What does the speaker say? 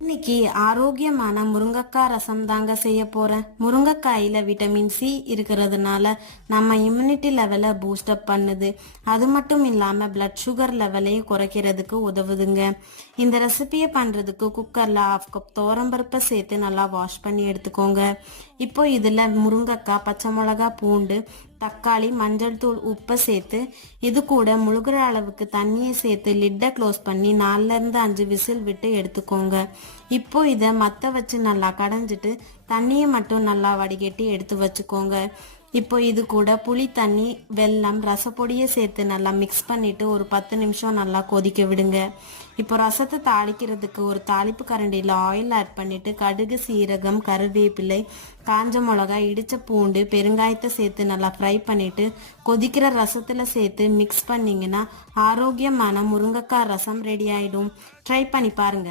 இன்னைக்கு ஆரோக்கியமான முருங்கைக்காய் ரசம் தாங்க செய்ய போறேன். முருங்கைக்காயில விட்டமின் சி இருக்கிறதுனால நம்ம இம்யூனிட்டி லெவலை பூஸ்டப் பண்ணுது. அது மட்டும் இல்லாம பிளட் சுகர் லெவலையும் குறைக்கிறதுக்கு உதவுதுங்க. இந்த ரெசிபியை பண்றதுக்கு குக்கர்ல 1/2 கப் துவரம்பருப்பை சேர்த்து நல்லா வாஷ் பண்ணி எடுத்துக்கோங்க. இப்போ இதுல முருங்கைக்காய், பச்சை மிளகாய், பூண்டு, தக்காளி, மஞ்சள் தூள், உப்பை சேர்த்து இது கூட முழுகிற அளவுக்கு தண்ணியை சேர்த்து லிட்டை க்ளோஸ் பண்ணி 4-5 விசில் விட்டு எடுத்துக்கோங்க. இப்போ இதை மத்த வச்சு நல்லா கடைஞ்சிட்டு தண்ணியை மட்டும் நல்லா வடிகட்டி எடுத்து வச்சுக்கோங்க. இப்போ இது கூட புளி தண்ணி, வெல்லம், ரசப்பொடியை சேர்த்து நல்லா மிக்ஸ் பண்ணிட்டு ஒரு 10 நிமிஷம் நல்லா கொதிக்க விடுங்க. இப்போ ரசத்தை தாளிக்கிறதுக்கு ஒரு தாளிப்பு கரண்டியில் ஆயில் ஆட் பண்ணிட்டு கடுகு, சீரகம், கருவேப்பிலை, காஞ்ச மிளகாய், இடிச்ச பூண்டு, பெருங்காயத்தை சேர்த்து நல்லா ஃப்ரை பண்ணிட்டு கொதிக்கிற ரசத்துல சேர்த்து மிக்ஸ் பண்ணிங்கன்னா ஆரோக்கியமான முருங்கைக்காய் ரசம் ரெடி ஆயிடும். ட்ரை பண்ணி பாருங்க.